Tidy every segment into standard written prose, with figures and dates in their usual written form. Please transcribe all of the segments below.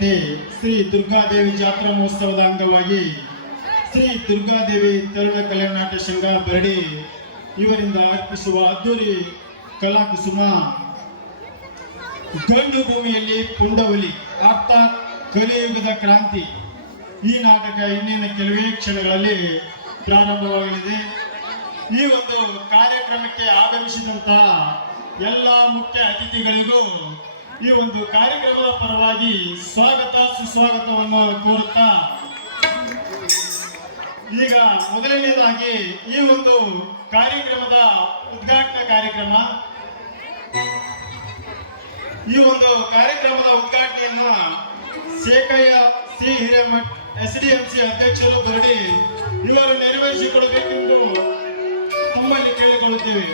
ಜಯಂತಿ ಶ್ರೀ ದುರ್ಗಾದೇವಿ ಜಾತ್ರಾ ಮಹೋತ್ಸವದ ಅಂಗವಾಗಿ ಶ್ರೀ ದುರ್ಗಾದೇವಿ ತರುಣ ಕಲ್ಯಾಣ ನಾಟ್ಯ ಸಂಘ ಬರಡಿ ಇವರಿಂದ ಅರ್ಪಿಸುವ ಅದ್ದೂರಿ ಕಲಾಕುಸುಮ ಗಂಡು ಭೂಮಿಯಲ್ಲಿ ಪುಂಡವಲಿ ಅರ್ಥಾತ್ ಕಲಿಯುಗದ ಕ್ರಾಂತಿ. ಈ ನಾಟಕ ಇನ್ನೇನು ಕೆಲವೇ ಕ್ಷಣಗಳಲ್ಲಿ ಪ್ರಾರಂಭವಾಗಲಿದೆ. ಈ ಒಂದು ಕಾರ್ಯಕ್ರಮಕ್ಕೆ ಆಗಮಿಸಿದಂತಹ ಎಲ್ಲ ಮುಖ್ಯ ಅತಿಥಿಗಳಿಗೂ ಈ ಒಂದು ಕಾರ್ಯಕ್ರಮದ ಪರವಾಗಿ ಸ್ವಾಗತ ಸುಸ್ವಾಗತವನ್ನು ಕೋರುತ್ತಾ, ಈಗ ಮೊದಲನೆಯದಾಗಿ ಈ ಒಂದು ಕಾರ್ಯಕ್ರಮದ ಉದ್ಘಾಟನಾ ಕಾರ್ಯಕ್ರಮ, ಈ ಒಂದು ಕಾರ್ಯಕ್ರಮದ ಉದ್ಘಾಟನೆಯನ್ನು ಶೇಖಯ್ಯ ಸಿ ಹಿರೇಮಠ್ SDMC ಅಧ್ಯಕ್ಷರು ಬರಡಿ ಇವರು ನೆರವೇರಿಸಿಕೊಡಬೇಕೆಂದು ತಮ್ಮಲ್ಲಿ ಕೇಳಿಕೊಳ್ಳುತ್ತೇವೆ.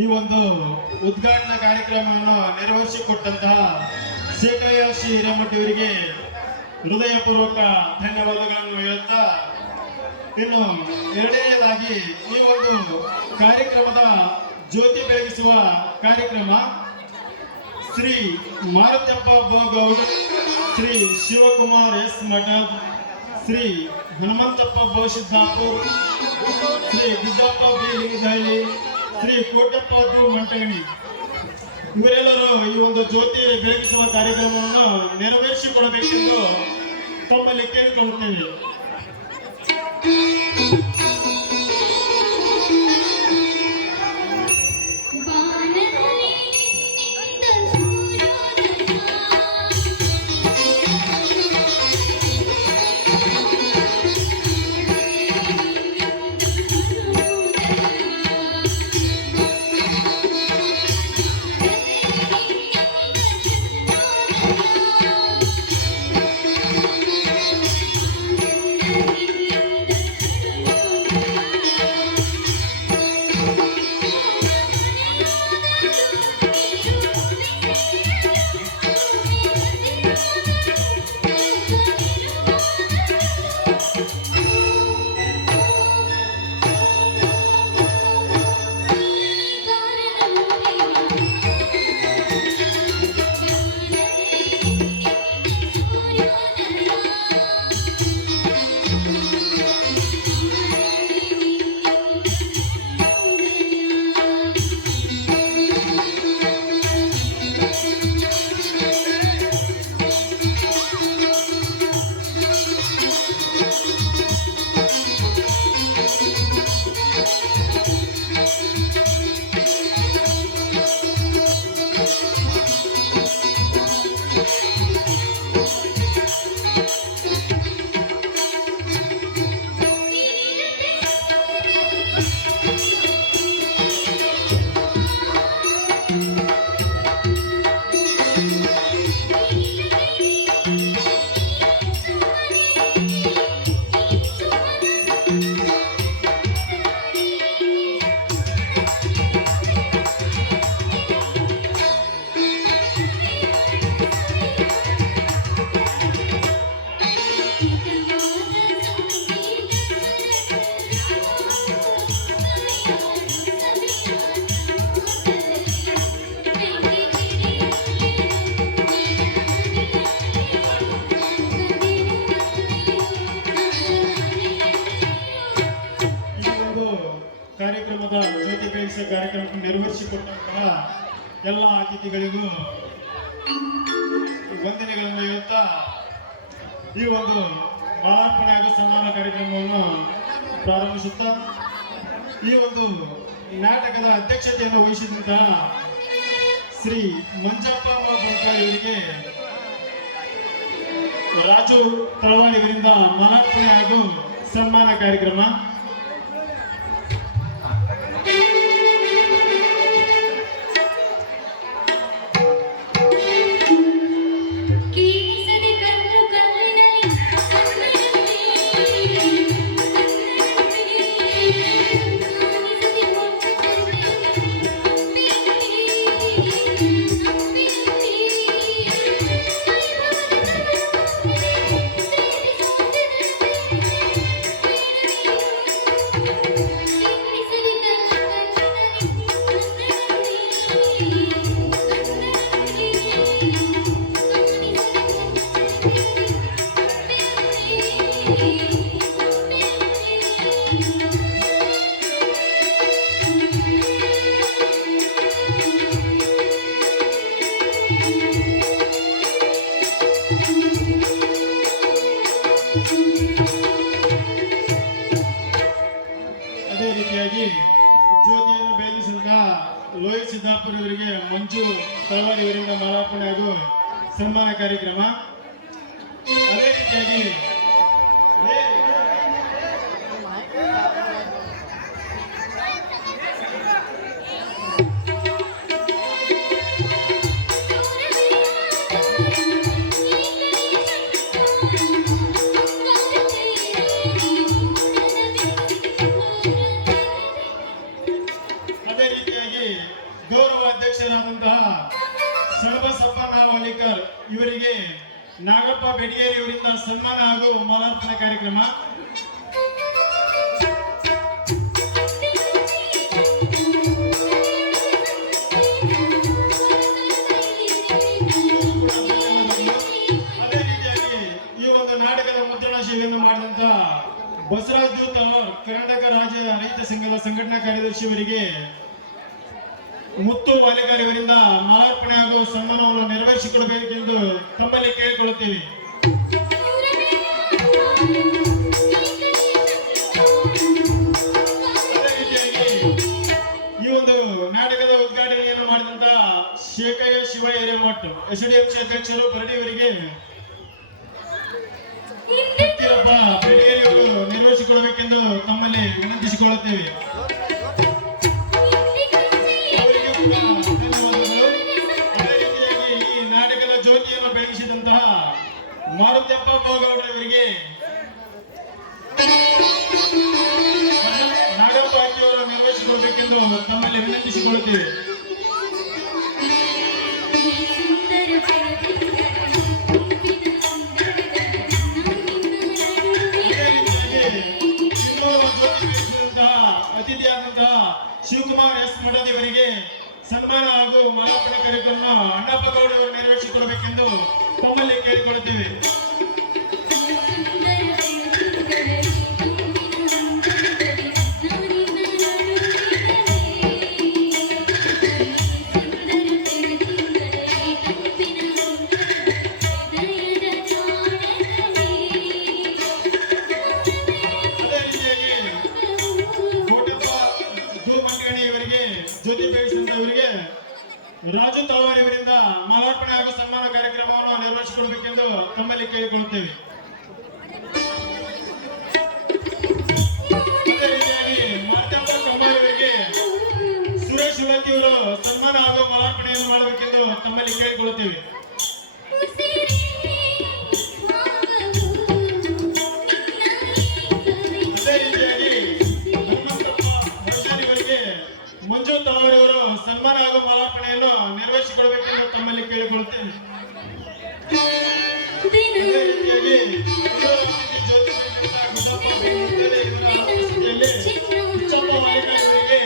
ಈ ಒಂದು ಉದ್ಘಾಟನಾ ಕಾರ್ಯಕ್ರಮವನ್ನು ನೆರವೇರಿಸಿಕೊಟ್ಟಂತಹ ಶೇಖಯ್ಯ ಸಿ ಹಿರೇಮಠ್ ಇವರಿಗೆ ಹೃದಯಪೂರ್ವಕ ಧನ್ಯವಾದಗಳನ್ನು ಹೇಳುತ್ತಾ, ಇನ್ನು ಎರಡನೆಯದಾಗಿ ಈ ಒಂದು ಕಾರ್ಯಕ್ರಮದ ಜ್ಯೋತಿ ಬೆಳಗಿಸುವ ಕಾರ್ಯಕ್ರಮ ಶ್ರೀ ಮಾರುತಪ್ಪ ಬೋಗೌಡ್, ಶ್ರೀ ಶಿವಕುಮಾರ್ ಎಸ್ ಮಠದ್, ಶ್ರೀ ಹನುಮಂತಪ್ಪ ಬಹುಸಿದ್ದಾಪುರ್, ಶ್ರೀ ಗುಡ್ಡಪ್ಪ ಬಿ ಲಿಂಗದಹಳ್ಳಿ, ಶ್ರೀ ಕೋಟಪ್ಪ ಮಂಟಗಣಿ ಇವರೆಲ್ಲರೂ ಈ ಒಂದು ಜ್ಯೋತಿ ಬೆಳಗಿಸುವ ಕಾರ್ಯಕ್ರಮವನ್ನು ನೆರವೇರಿಸಿಕೊಡಬೇಕೆಂದು ತಮ್ಮಲ್ಲಿ ಕೇಳಿಕೊಳ್ಳುತ್ತೇವೆ. ಕಾರ್ಯಕ್ರಮದ ಜ್ಯೋತಿ ಬೆಳಗಿಸುವ ಕಾರ್ಯಕ್ರಮಕ್ಕೆ ನೆರವೇರಿಸಿಕೊಟ್ಟಂತಹ ಎಲ್ಲ ಅತಿಥಿಗಳಿಗೂ ವಂದನೆಗಳನ್ನು ಹೇಳುತ್ತಾ, ಈ ಒಂದು ಮಾಲಾರ್ಪಣೆ ಹಾಗೂ ಸನ್ಮಾನ ಕಾರ್ಯಕ್ರಮವನ್ನು ಪ್ರಾರಂಭಿಸುತ್ತಾ, ಈ ಒಂದು ನಾಟಕದ ಅಧ್ಯಕ್ಷತೆಯನ್ನು ವಹಿಸಿದಂತಹ ಶ್ರೀ ಮಂಜಪ್ಪ ಬಂಕಾರಿ ಅವರಿಗೆ ರಾಜು ತಳವಾಡಿಗರಿಂದ ಮಾಲಾರ್ಪಣೆ ಹಾಗೂ ಸನ್ಮಾನ ಕಾರ್ಯಕ್ರಮ. ಅದೇ ರೀತಿಯಾಗಿ ಜ್ಯೋತಿಯನ್ನು ಬೆಳಗಿಸಿದ ಲೋಹಿತ್ ಸಿದ್ದಾಪುರ ಅವರಿಗೆ ಮಂಜು ತಳವಾಡಿ ಅವರಿಂದ ಮಾಲಾರ್ಪಣೆ ಹಾಗೂ ಸನ್ಮಾನ ಕಾರ್ಯಕ್ರಮ. ಅದೇ ರೀತಿಯಾಗಿ ಗೌರವ ಅಧ್ಯಕ್ಷರಾದಂತಹ ಸಣಬಸಪ್ಪ ನಾವಲಿಕರ್ ಇವರಿಗೆ ನಾಗಪ್ಪ ಬೆಡಿಗೇರಿ ಅವರಿಂದ ಸನ್ಮಾನ ಹಾಗೂ ಮಾಲಾರ್ಪಣೆ ಕಾರ್ಯಕ್ರಮ. ಅದೇ ರೀತಿಯಾಗಿ ಈ ಒಂದು ನಾಟಕದ ಮುದ್ರಣ ಸೇವೆಯನ್ನು ಮಾಡಿದಂತಹ ಬಸವರಾಜ್ ದೂತ್ ಅವರು ಕರ್ನಾಟಕ ರಾಜ್ಯ ರೈತ ಸಂಘದ ಸಂಘಟನಾ ಕಾರ್ಯದರ್ಶಿ ಅವರಿಗೆ ಮುತ್ತು ವಾಲಿಕಾರಿ ಅವರಿಂದ ಮಾಲಾರ್ಪಣೆ ಹಾಗೂ ಸನ್ಮಾನವನ್ನು ನೆರವೇರಿಸಿಕೊಡಬೇಕೆಂದು ತಮ್ಮಲ್ಲಿ ಕೇಳಿಕೊಳ್ಳುತ್ತೇವೆ. ಅದೇ ರೀತಿಯಾಗಿ ಈ ಒಂದು ನಾಟಕದ ಉದ್ಘಾಟನೆಯನ್ನು ಮಾಡಿದಂತಹ ಶೇಖಯ್ಯ ಶಿವ ಹಿರೇಮಠ್ SDFC ಅಧ್ಯಕ್ಷರು ಬರಡಿ ಅವರಿಗೆ ಬೆಡಿಗೇರಿ ಅವರು ನೆರವೇರಿಸಿಕೊಡಬೇಕೆಂದು ತಮ್ಮಲ್ಲಿ ವಿನಂತಿಸಿಕೊಳ್ಳುತ್ತೇವೆ. ಜ್ಯೋತಿಯನ್ನು ಬೆಳಗಿಸಿದಂತಹ ಮಾರುತಪ್ಪ ಬೋಗೌಡರವರಿಗೆ ನಾಗಪ್ಪ ಅವರು ನೆರವೇರಿಸಿಕೊಳ್ಳಬೇಕೆಂದು ತಮ್ಮಲ್ಲಿ ವಿನಂತಿಸಿಕೊಳ್ಳುತ್ತೇವೆ. ಅತಿಥಿಯಾದಂತಹ ಶಿವಕುಮಾರ್ S ಮಠದೇವರಿಗೆ ಸನ್ಮಾನ ಹಾಗೂ ಮಾಲಾರ್ಪಣೆ ಕಾರ್ಯಕ್ರಮ ಅಣ್ಣಪ್ಪ ಗೌಡ ಅವರು ನೆರವೇರಿಸಿಕೊಡಬೇಕೆಂದು ತಮ್ಮಲ್ಲಿ ಕೇಳಿಕೊಳ್ಳುತ್ತೇವೆ. ಅದೇ ರೀತಿಯಾಗಿ ಕೋಟಪ್ಪ ದೂಮಂಗಣಿ ಅವರಿಗೆ ಜ್ಯೋತಿ ಬೆಳಗಿಸಿದವರಿಗೆ ರಾಜು ತಳವಾರಿ ಅವರಿಂದ ಮಾಲಾರ್ಪಣೆ ಹಾಗೂ ಸನ್ಮಾನ ಕಾರ್ಯಕ್ರಮವನ್ನು ನೆರವೇರಿಸಿಕೊಡಬೇಕೆಂದು ತಮ್ಮಲ್ಲಿ ಕೇಳಿಕೊಳ್ಳುತ್ತೇವೆ. ಅದೇ ರೀತಿಯಾಗಿ ಮಾತಪ್ಪ ಕಂಬಾರಿ ಅವರಿಗೆ ಸುರೇಶ್ ಶಿವತಿ ಅವರು ಸನ್ಮಾನ ಹಾಗೂ ಮಾಲಾರ್ಪಣೆಯನ್ನು ಮಾಡಬೇಕೆಂದು ತಮ್ಮಲ್ಲಿ ಕೇಳಿಕೊಳ್ಳುತ್ತೇವೆ. ಅದೇ ರೀತಿಯಾಗಿ ಹನುಮಂತಪ್ಪ ಭಜಾರಿ ಅವರಿಗೆ ಮಂಜು ತಳವಾರಿ ಅವರು ಸನ್ಮಾನ ಹಾಗೂ ಮಾಲಾರ್ಪಣೆಯನ್ನು ನೆರವೇರಿಸಿಕೊಡಬೇಕೆಂದು ತಮ್ಮಲ್ಲಿ ಕೇಳಿಕೊಳ್ಳುತ್ತೇವೆ. ಅದೇ ರೀತಿಯಾಗಿ ಹುಚ್ಚಪ್ಪ ವಾಲಿಕಾಯಿ ಅವರಿಗೆ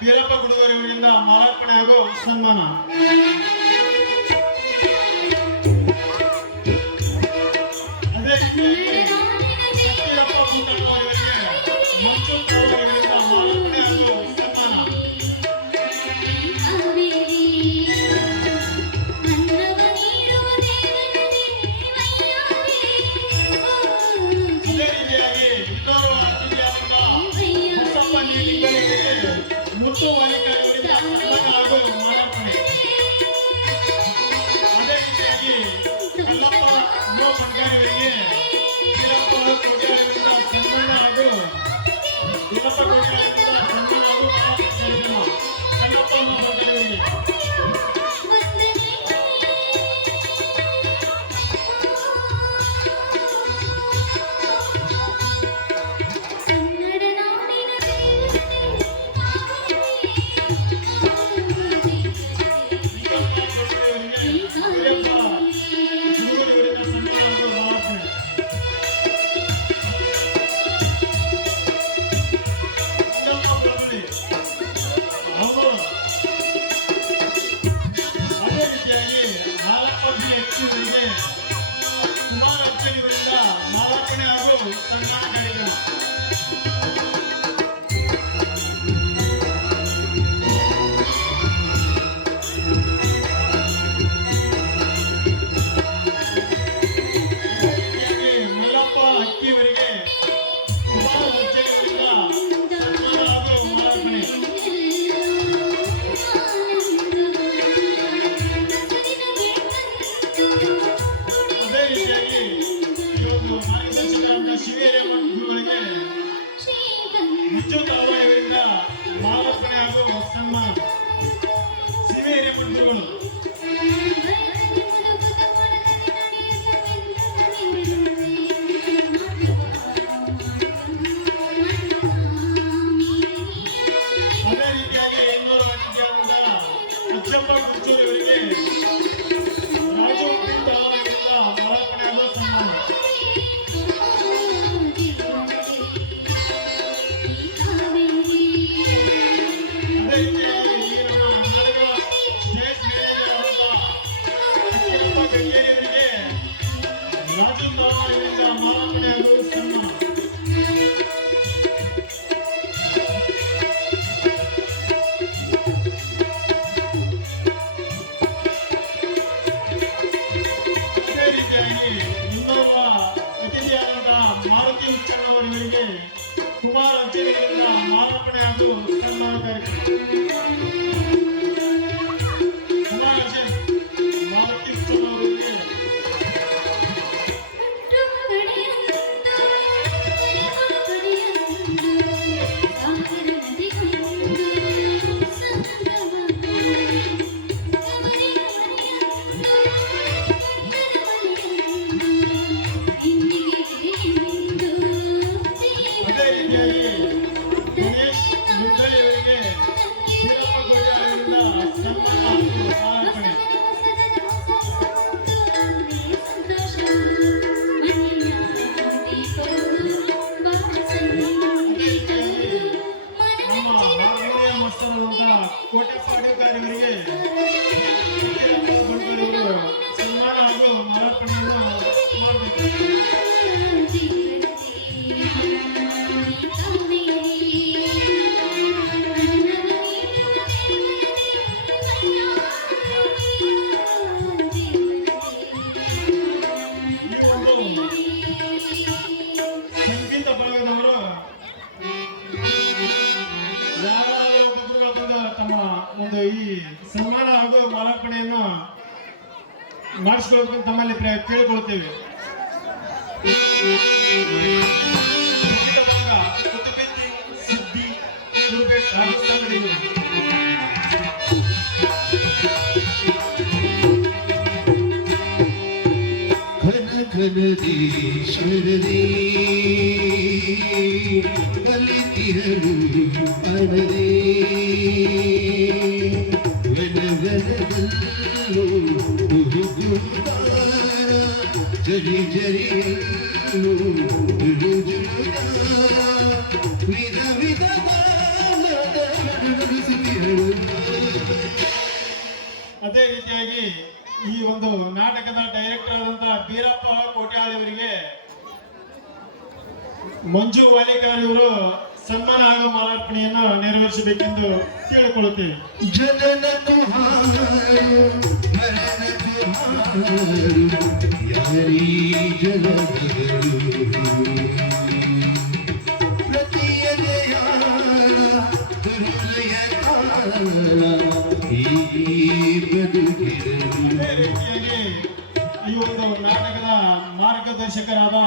ಬೀರಪ್ಪ ಗುಡುಗರ್ ಇವರಿಂದ ಮಾಲಾರ್ಪಣೆ ಹಾಗೂ ಸನ್ಮಾನ. ಅದೇ ರೀತಿಯಾಗಿ ಸತ್ಯಪ್ಪ ಭೂತಣ್ಣವರಿಗೆ ಮಂಜು ಅವರಿಂದ ಮಾಲಾರ್ಪಣೆ ಹಾಗೂ ಸನ್ಮಾನ. ಅದೇ ರೀತಿಯಾಗಿ ಇನ್ನೋರ್ವ ಅತಿಥಿಯಾದಂಥ ಮುತ್ತಪ್ಪ ನೀಲಿಂಗರಿಗೆ ಮುತ್ತು ಮಾಲೀಕ ಇವರಿಂದ ಸನ್ಮಾನ ಹಾಗೂ ಮಾಲಾರ್ಪಣೆ. ಅದೇ ರೀತಿಯಾಗಿ ಕಲ್ಲಪ್ಪ ಯೋ ಬಣಗಾರಿಯವರಿಗೆ ವೀರಪ್ಪ ಕೋಟ್ಯಾಳರಿಂದ ಸನ್ಮಾನ ಹಾಗೂ ವೀರಪ್ಪ ಕೋಟ್ಯಾಳರಿಂದ ಸನ್ಮಾನ ಹಾಗೂ ಕಾರ್ಯಕ್ರಮ. ಕಲ್ಲಪ್ಪ ಯೋ ಬಣಗಾರಿಯವರಿಗೆ ಕುಮಾರ್ ಅಚ್ಚರಿಯವರಿಂದ ಮಾಲಾರ್ಪಣೆ ಹಾಗೂ ಸನ್ಮಾನ ಕಾರ್ಯಕ್ರಮ. ಮಲ್ಲಪ್ಪ ಅಕ್ಕಿಯವರಿಗೆ ಕುಮಾರ್ ಅಚ್ಚರಿಯವರಿಂದ ಸನ್ಮಾನ ಹಾಗೂ ಮಾಲಾರ್ಪಣೆ. ಅದೇ ರೀತಿಯಾಗಿ ಈ ಒಂದು ಮಾರ್ಗದರ್ಶಕರಾದ ಶಿವೇರೇಮಠ ಗುರುಗಳಿಗೆ ವಿದ್ಯುತ್ ಅವರಿಂದ ಮಾಲಾರ್ಪಣೆ ಹಾಗೂ ಸನ್ಮಾನ. ಶಿವೇರೇಮಠ ಗುರುಗಳು ಅದೇ ರೀತಿಯಾಗಿ ಇನ್ನೂರು ಅತಿಥಿಯಾದಂಥ ಅಜ್ಜಪ್ಪ ಗುರುಚೂರಿ ಅವರಿಗೆ ರಾಜು ಅವರಿಂದ ಮಾಲಾರ್ಪಣೆ ಹಾಗೂ ಸನ್ಮಾನ. ಅದೇ ರೀತಿಯಾಗಿ ಈ ನಮ್ಮ ನಾಟಕ ಸ್ಟೇಜ್ ಮೇಲೆ ಆದಂಥ ಅಕ್ಕಿರಪ್ಪ ಗಂಗೇರಿಯವರಿಗೆ ರಾಜು ಅವರಿಂದ ಮಾಲಾರ್ಪಣೆ ಹಾಗೂ ಸನ್ಮಾನ. ಅದೇ ರೀತಿಯಾಗಿ ಇನ್ನೋರ್ವ ಅತಿಥಿಯಾದಂತಹ ಮಾರುತಿ ಹುಚ್ಚಣ್ಣವರಿಗೆ ಕುಮಾರ್ ಅಚ್ಚರಿಯವರಿಂದ ಮಾಲಾರ್ಪಣೆ ಹಾಗೂ ಸನ್ಮಾನ ಕಾರ್ಯಕ್ರಮ. ಕುಮಾರ್ ಅಚ್ಚರಿ ಮಾರುತಿ ಹುಚ್ಚಣ್ಣವರಿಗೆ ಅದೇ ರೀತಿಯಾಗಿ ಗಣೇಶ್ ಮುದ್ದಳ್ಳಿಯವರಿಗೆ ವೀರಪ್ಪ ಕೋಟ್ಯಾಳರಿಂದ ಸನ್ಮಾನ ಹಾಗೂ ಮಾಲಾರ್ಪಣೆ. ನಮ್ಮ ಹಾರ್ಮೋನಿಯಂ ಮಾಸ್ತರಾದಂಥ ಕೋಟೆಪ್ಪ ಅಡಿಗಾರಿಯವರಿಗೆ ಬಣಗಾರಿಯವರು ಸನ್ಮಾನ ಹಾಗೂ ಮಾಲಾರ್ಪಣೆಯನ್ನು ಮಾಡಬೇಕು. ಈ ಒಂದು ಸಂಗೀತ ಬಳಗದವರು ಯಾರಾದರೂ ಒಬ್ಬೊಬ್ಬರು ಬಂದು ತಮ್ಮ ಒಂದು ಈ ಸನ್ಮಾನ ಹಾಗೂ ಮಾಲಾರ್ಪಣೆಯನ್ನು ಮಾಡಿಸ್ಕೊಳ್ಬೇಕು ತಮ್ಮಲ್ಲಿ ಕೇಳಿಕೊಳ್ತೇವೆ. ಸಂಗೀತ ಭಾಗ ಕುತುಬಿದ್ದಿ ಸಿದ್ದಿ ಕುರುಬೇಟ್ ರಾಜಸ್ಥಾನದಲ್ಲಿ ಕನಕನದೀಶ್ವರನೇ ಅಲಿತಿರಲು ಅನದೇ ವನವನದಲ್ಲೂ ಜರಿ ಜರಿಯಲ್ಲೂ ಜುಳು ಜುಳು ವಿಧ ವಿಧ ಅದೇ ರೀತಿಯಾಗಿ ಈ ಒಂದು ನಾಟಕದ ಡೈರೆಕ್ಟರ್ ಆದಂತಹ ಬೀರಪ್ಪ ಕೋಟ್ಯಾಳ್ ಇವರಿಗೆ ಮಂಜು ವಾಲಿಕಾರ್ ಇವರು ಸನ್ಮಾನ ಹಾಗೂ ಮಾಲಾರ್ಪಣೆಯನ್ನು ನೆರವೇರಿಸಬೇಕೆಂದು ಕೇಳಿಕೊಳ್ಳುತ್ತೇವೆ. ಜನನ ಕುಹಾರು ಮರಣ ಕುಹಾರು ಯಾರೀ ಜನಗಳು ಪ್ರತಿಯದೆಯಾಳ ದುರ್ಲಯ ಕಾಲ ಈ ಬದುಕಿರಲು. ಅದೇ ರೀತಿಯಾಗಿ ಈ ಒಂದು ನಾಟಕದ ಮಾರ್ಗದರ್ಶಕರಾದ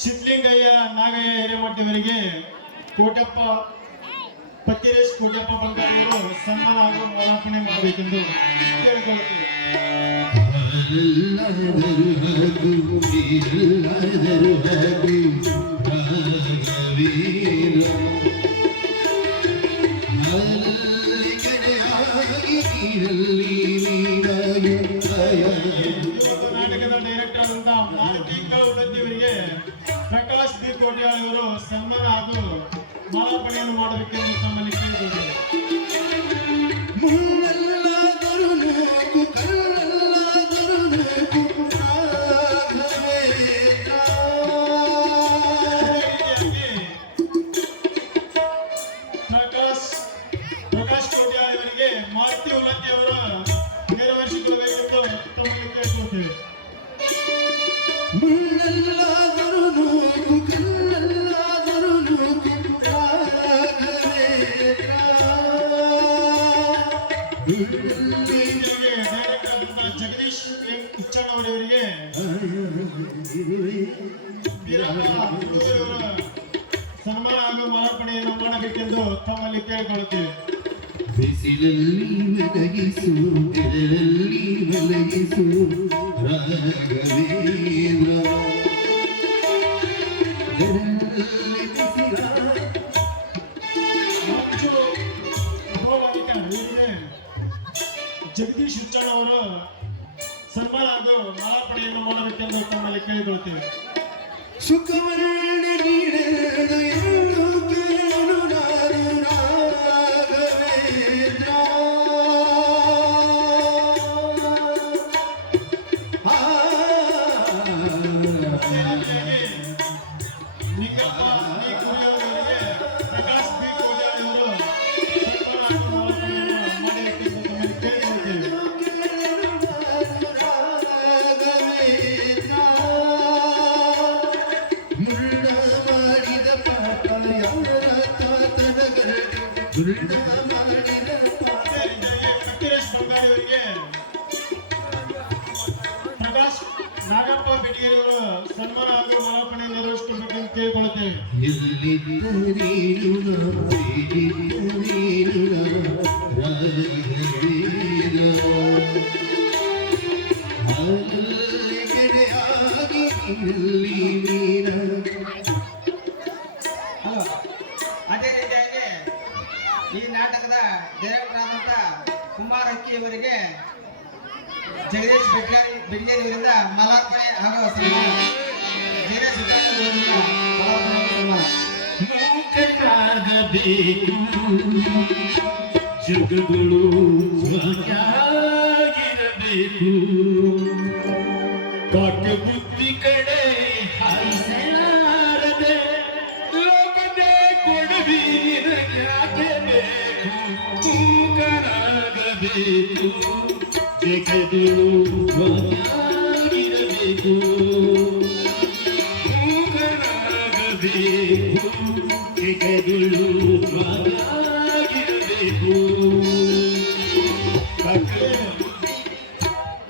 ಸಿದ್ಲಿಂಗಯ್ಯ ನಾಗಯ್ಯ ಹಿರೇಮಠಯವರಿಗೆ ಕೋಟಪ್ಪ ಪತ್ತಿರೇಶ್ ಕೋಟಪ್ಪ ಬಂಗಾರಿಯವರು ಸನ್ಮಾನ ಹಾಗೂ ಮಾಲಾರ್ಪಣೆ ಮಾಡಬೇಕೆಂದು ಕೇಳಿಕೊಳ್ಳುತ್ತೇವೆ. ಎಲ್ಲಾದರೂ ಹಾಗೂ ಎಲ್ಲಾದರೂ ಹಾಗೂ ರಾಘವೇಂದ್ರ ಅಲ್ಲಿ ಕಡೆಯಾಗಿ ನೀರಲ್ಲಿ ನೀರಾಗಿ ನಾಟಕದ ಡೈರೆಕ್ಟರ್ ಆದಂತ ಮಾರುತಿ ಕೌಲತ್ತಿಯವರಿಗೆ ಪ್ರಕಾಶ್ ಬಿ ಕೋಟ್ಯಾಳ್ ಅವರು ಸನ್ಮಾನ ಹಾಗೂ ಮಾಲಾರ್ಪಣೆಯನ್ನು ಮಾಡಬೇಕೆಂದು ತಮ್ಮಲ್ಲಿ ಕೇಳಿಕೊಳ್ಳುತ್ತೇವೆ. ಮುಳ್ಳಲ್ಲಾದರೂ ನೂಕು ಕಲ್ಲಲ್ಲಾದರೂ ನೂಕು ರಾಘವೇಂದ್ರ. ಪ್ರಕಾಶ್ ಕೋಟ್ಯಾಳ್ ಇವರಿಗೆ ಮಾರುತಿ ಉಲ್ಲತ್ತಿ ಅವರು ನೆರವೇರಿಸಿಕೊಳ್ಳಬೇಕೆಂದು ತಮ್ಮಲ್ಲಿ ಕೇಳಿಕೊಳ್ಳುತ್ತೇವೆ. ಮುಳ್ಳಲ್ಲಾದರೂ ನೂಕು ಕಲ್ಲಲ್ಲಾದರೂ ನೂಕು ರಾಘವೇಂದ್ರ. ಡೈರೆಕ್ಟರ್ ಆದಂತ ಜಗದೀಶ್ ಎಂ ಹುಚ್ಚಣ್ಣವರವರಿಗೆ ಸನ್ಮಾನ ಹಾಗೂ ಮಾಲಾರ್ಪಣೆಯನ್ನು ಮಾಡಬೇಕೆಂದು ತಮ್ಮಲ್ಲಿ ಕೇಳಿಕೊಳ್ಳುತ್ತೇವೆ. ಬಿಸಿಲಲ್ಲಿ ಬೆಳಗಿಸು ಬೆಳರಲ್ಲಿ ಬೆಳಗಿಸು ರಾಘವೇಂದ್ರ. ಬೆಳರಲ್ಲಿ ಬಿಸಿಲ ಮಂಜು ಗೋವಾಲಿಕರ್ ಇವರಿಗೆ ಜಗದೀಶ್ ಹುಚ್ಚಣ್ಣವರು ಸನ್ಮಾನ ಹಾಗೂ ಮಾಲಾರ್ಪಣೆಯನ್ನು ಮಾಡಬೇಕೆಂದು ತಮ್ಮಲ್ಲಿ ಕೇಳಿಕೊಳ್ಳುತ್ತೇವೆ. ಸುಖವನ್ನ ನೀಡಲು ಎಂದು ಕೇಳು ನಾನು ರಾಘವೇಂದ್ರ. ನಿಂಗಪ್ಪ ಬಿ ಕೋಟ್ಯಾಳ್ ಪ್ರಕಾಶ್ ಬಿ ಕೋಟ್ಯಾಳ್ ಅವರು ಸನ್ಮಾನ ಹಾಗೂ ಮಾಲಾರ್ಪಣೆಯನ್ನು ಮಾಡಬೇಕೆಂದು ತಮ್ಮಲ್ಲಿ ಕೇಳಿಕೊಳ್ಳುತ್ತೇವೆ. ಮುಳ್ಳ ಮಾಡಿದ ಪಾಪ ಯಾರ ತಾತನಗರಡು ಮುಳ್ಳ ಮಾಡಿದ ಪಾಪ. ಪತ್ತಿರೇಶ್ ಬಂಗಾರಿಯವರಿಗೆ ಪ್ರಕಾಶ್ ನಾಗಪ್ಪ ಬೆಟಗೇರಿಯವರು ಸನ್ಮಾನ ಹಾಗೂ ಮಾಲಾರ್ಪಣೆ ನೆರವೇರಿಸಬೇಕೆಂದು ಕೇಳಿಕೊಳ್ಳುತ್ತೇವೆ. ಎಲ್ಲಿದ್ದು ನೀನು ಎಲ್ಲಿದ್ದು ನೀನು ರಾಘವೇಂದ್ರ. ಅಲ್ಲಿ ಗೆಳೆಯಾಗಿ ಇಲ್ಲಿ ನೀನ. ಹಲೋ, ಅದೇ ರೀತಿಯಾಗಿ ಈ ನಾಟಕದ ಡೈರೆಕ್ಟರ್ ಆದಂತ ಕುಮಾರ್ ಅಕ್ಕಿಯವರಿಗೆ ಜಗದೀಶ್ ಬಿಡ್ಗೇರಿ ಇವರಿಂದ ಮಾಲಾರ್ಪಣೆ ಹಾಗೂ ಸನ್ಮಾನ. ಜಗದೀಶ್ ಹುಚ್ಚಣ್ಣವರಿಂದ ಮಾಲಾರ್ಪಣೆ ಸನ್ಮಾನ. ಮೂಕನಾಗಬೇಕು ಜಗಗಳು ಸ್ವಾಮಿಯಾಗಿರಬೇಕು. ಕಾಟ ಬುದ್ಧಿ ಕಡೆ ಹಾರಿಸಲಾರದೆ ಲೋಕದ ಕೊಡಬೀರಗ್ಯಾಕೆ ಬೇಕು. ಮೂಕನಾಗಬೇಕು ಜಗಗಳು ಸ್ವಾಮಿಯಾಗಿರಬೇಕು. ಮೂಕನಾಗಬೇಕು ಜಗಗಳು ಸ್ವಾಮಿಯಾಗಿರಬೇಕು.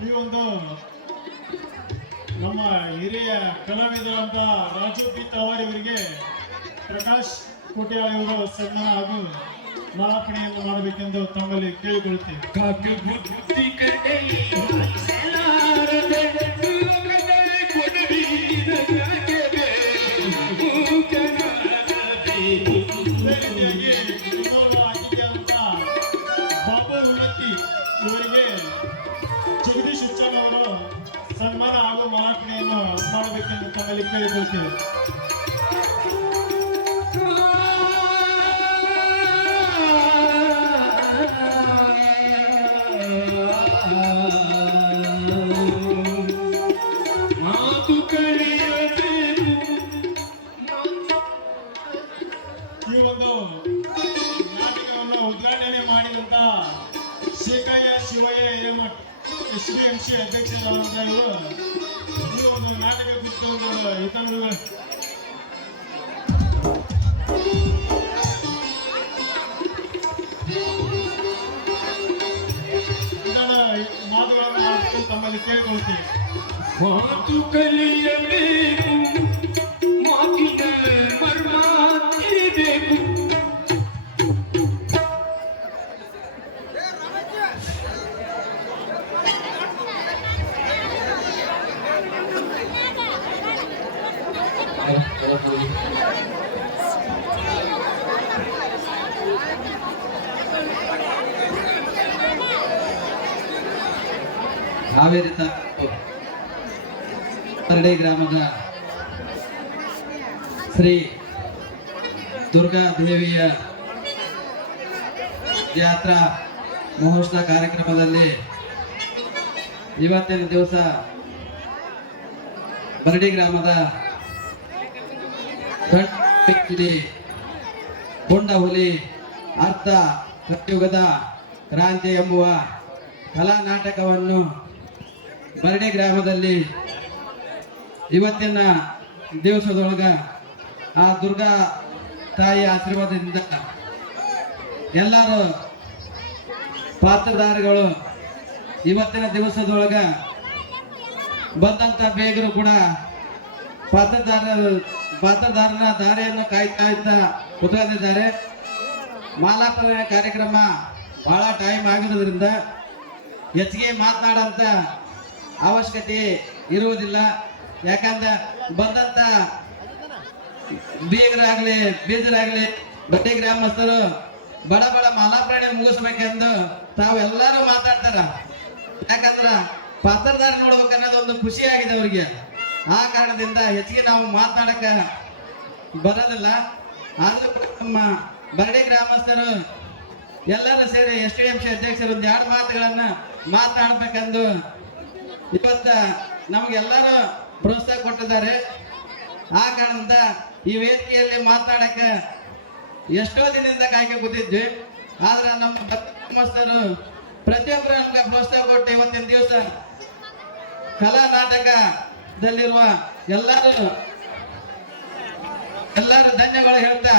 ಈ ಒಂದು ನಮ್ಮ ಹಿರಿಯ ಕಲಾವಿದರಂತ ರಾಜು ಬಿ ತವಾರ್ ಇವರಿಗೆ ಪ್ರಕಾಶ್ ಕೋಟ್ಯಾಳ್ ಇವರು ಸನ್ಮಾನ ಹಾಗೂ ಮಾಲಾರ್ಪಣೆಯನ್ನು ಮಾಡಬೇಕೆಂದು ತಮ್ಮಲ್ಲಿ ಕೇಳಿಕೊಳ್ಳುತ್ತೇವೆ. ಕಾಕ ಬುದ್ಧಿ ಕಡೆ ಹಾರಿಸಲಾರದೆ ಲೋಕದ ಕೊಡಬೀರಗ್ಯಾಕೆ ಬೇಕು. ಮೂಕನಾಗಬೇಕು. ಅದೇ ರೀತಿಯಾಗಿ ಇನ್ನೋರ್ವ ಅತಿಥಿಯಾದಂತ ಬಾಬು ಉಲ್ಲತ್ತಿ ಇವರಿಗೆ ಜಗದೀಶ್ ಹುಚ್ಚಣ್ಣವರು ಸನ್ಮಾನ ಹಾಗೂ ಮಾಲಾರ್ಪಣೆಯನ್ನು ಮಾಡಬೇಕೆಂದು ತಮ್ಮಲ್ಲಿ ಕೇಳಿಕೊಳ್ಳುತ್ತೇವೆ. ಶಿವಯ್ಯ ಹಿರೇಮಠ್ SBMC ಅಧ್ಯಕ್ಷರಾದಂತ ಇವರು ಈ ಒಂದು ನಾಟಕ ಕುರಿತು ಒಂದು ಹಿತನುಡಿಗಳು ಮಾತುಗಳನ್ನು ಮಾಡ್ಕೊಂಡು ತಮ್ಮಲ್ಲಿ ಕೇಳಿಕೊಳ್ತೀವಿ. ಮಾತು ಕಲಿಯಬೇಕು, ಮಾತಿನ ಮರ್ಮ ತಿಳಿಬೇಕು. ಹಾವೇರಿ ತಾಲೂಕು ಕರಡಿ ಗ್ರಾಮದ ಶ್ರೀ ದುರ್ಗಾ ದೇವಿಯ ಜಾತ್ರಾ ಮಹೋತ್ಸವ ಕಾರ್ಯಕ್ರಮದಲ್ಲಿ ಇವತ್ತಿನ ದಿವಸ ಬರಡಿ ಗ್ರಾಮದ ಕೊಂಡ ಹುಲಿ ಅರ್ಥ ಕಲಿಯುಗದ ಕ್ರಾಂತಿ ಎಂಬುವ ಕಲಾ ನಾಟಕವನ್ನು ಬರಡಿ ಗ್ರಾಮದಲ್ಲಿ ಇವತ್ತಿನ ದಿವಸದೊಳಗ ಆ ದುರ್ಗಾ ತಾಯಿಯ ಆಶೀರ್ವಾದದಿಂದ ಎಲ್ಲರೂ ಪಾತ್ರಧಾರಿಗಳು ಇವತ್ತಿನ ದಿವಸದೊಳಗ ಬಂದಂತ ಬೇಗರು ಕೂಡ ಪಾತ್ರಧಾರನ ದಾರಿಯನ್ನು ಕಾಯ್ತಾ ಕುತ್ಕೊಂಡಿದ್ದಾರೆ. ಮಾಲಾರ್ಪಣೆ ಕಾರ್ಯಕ್ರಮ ಬಹಳ ಟೈಮ್ ಆಗಿರೋದ್ರಿಂದ ಹೆಚ್ಚಿಗೆ ಮಾತನಾಡಂತ ಅವಶ್ಯಕತೆ ಇರುವುದಿಲ್ಲ. ಯಾಕಂದ್ರೆ ಬಂದಂತ ಬೀಜರಾಗ್ಲಿ ಬಡ್ಡಿ ಗ್ರಾಮಸ್ಥರು ಬಡ ಮಾಲಾರ್ಪಣೆ ಮುಗಿಸ್ಬೇಕೆಂದು ತಾವೆಲ್ಲರೂ ಮಾತಾಡ್ತಾರ. ಯಾಕಂದ್ರ ಪಾತ್ರಧಾರ ನೋಡ್ಬೇಕನ್ನೋದು ಒಂದು ಖುಷಿ ಆಗಿದೆ ಅವ್ರಿಗೆ. ಆ ಕಾರಣದಿಂದ ಹೆಚ್ಚಿಗೆ ನಾವು ಮಾತನಾಡಕ ಬರೋದಿಲ್ಲ. ಆದ್ರೂ ನಮ್ಮ ಬರಡಿ ಗ್ರಾಮಸ್ಥರು ಎಲ್ಲರೂ ಸೇರಿ STMC ಅಧ್ಯಕ್ಷರು ಒಂದು 2 ಮಾತುಗಳನ್ನ ಮಾತನಾಡ್ಬೇಕೆಂದು ಇವತ್ತ ನಮ್ಗೆಲ್ಲರೂ ಪ್ರೋತ್ಸಾಹ ಕೊಟ್ಟಿದ್ದಾರೆ. ಆ ಕಾರಣದಿಂದ ಈ ವೇದಿಕೆಯಲ್ಲಿ ಮಾತನಾಡಕ್ಕೆ ಎಷ್ಟೋ ದಿನದಿಂದ ಕಾಯ್ಕೆ ಕೂತಿದ್ವಿ. ಆದ್ರೆ ನಮ್ಮ ಗ್ರಾಮಸ್ಥರು ಪ್ರತಿಯೊಬ್ಬರು ನಮ್ಗೆ ಪ್ರೋತ್ಸಾಹ ಕೊಟ್ಟು ಇವತ್ತಿನ ದಿವಸ ಕಲಾ ನಾಟಕದಲ್ಲಿರುವ ಎಲ್ಲರೂ ಧನ್ಯವಾದ ಹೇಳ್ತಾ